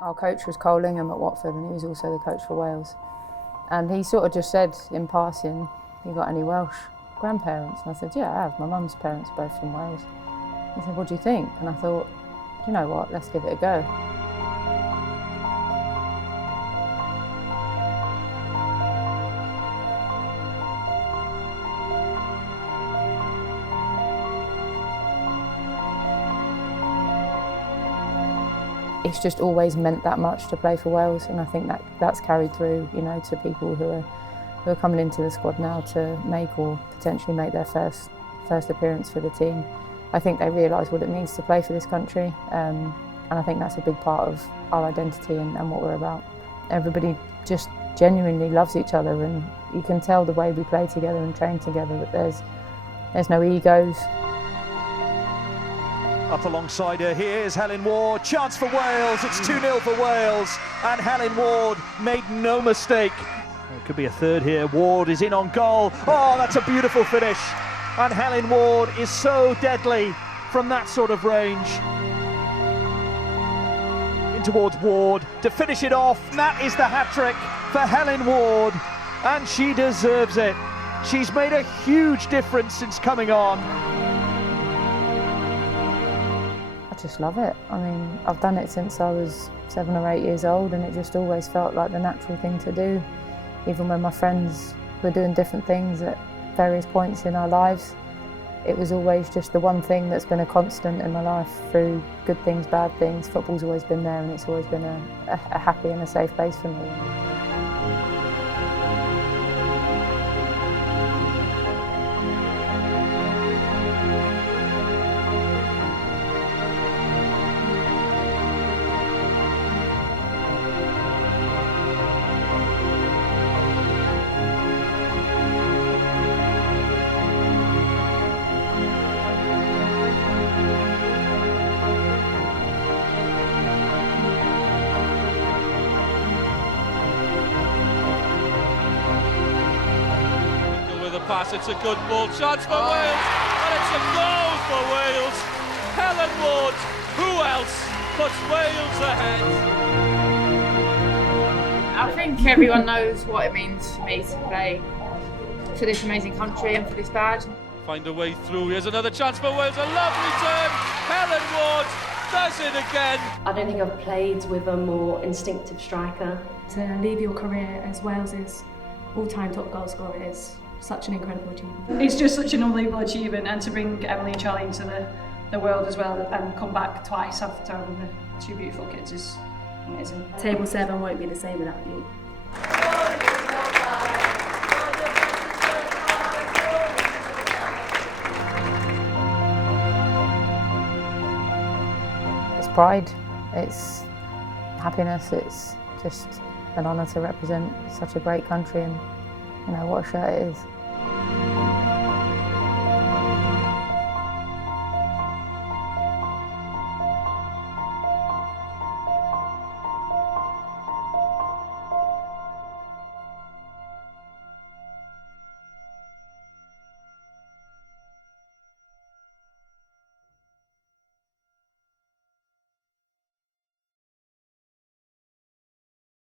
Our coach was Cole Ingham at Watford, and he was also the coach for Wales. And he sort of just said in passing, "You got any Welsh grandparents?" And I said, "Yeah, I have. My mum's parents are both from Wales." He said, "What do you think?" And I thought, you know what, let's give it a go. It's just always meant that much to play for Wales, and I think that's carried through, you know, to people who are coming into the squad now to make or potentially make their first appearance for the team. I think they realise what it means to play for this country, and I think that's a big part of our identity and what we're about. Everybody just genuinely loves each other, and you can tell the way we play together and train together that there's no egos. Up alongside her here is Helen Ward. Chance for Wales. It's 2-0 for Wales. And Helen Ward made no mistake. It could be a third here. Ward is in on goal. Oh, that's a beautiful finish. And Helen Ward is so deadly from that sort of range. In towards Ward to finish it off. And that is the hat-trick for Helen Ward. And she deserves it. She's made a huge difference since coming on. I just love it. I mean, I've done it since I was 7 or 8 years old, and it just always felt like the natural thing to do. Even when my friends were doing different things at various points in our lives, it was always just the one thing that's been a constant in my life through good things, bad things. Football's always been there, and it's always been a happy and a safe place for me. Pass, it's a good ball, chance for Wales, and it's a goal for Wales. Helen Ward, who else puts Wales ahead? I think everyone knows what it means for me to play for this amazing country and for this badge. Find a way through, here's another chance for Wales, a lovely turn. Helen Ward does it again. I don't think I've played with a more instinctive striker. To leave your career as Wales's all-time top goal scorer is such an incredible achievement. It's just such an unbelievable achievement, and to bring Emily and Charlie into the world as well and come back twice after having the 2 beautiful kids is amazing. Table 7 won't be the same without you. It's pride, it's happiness, it's just an honour to represent such a great country, and you know what a shirt it is.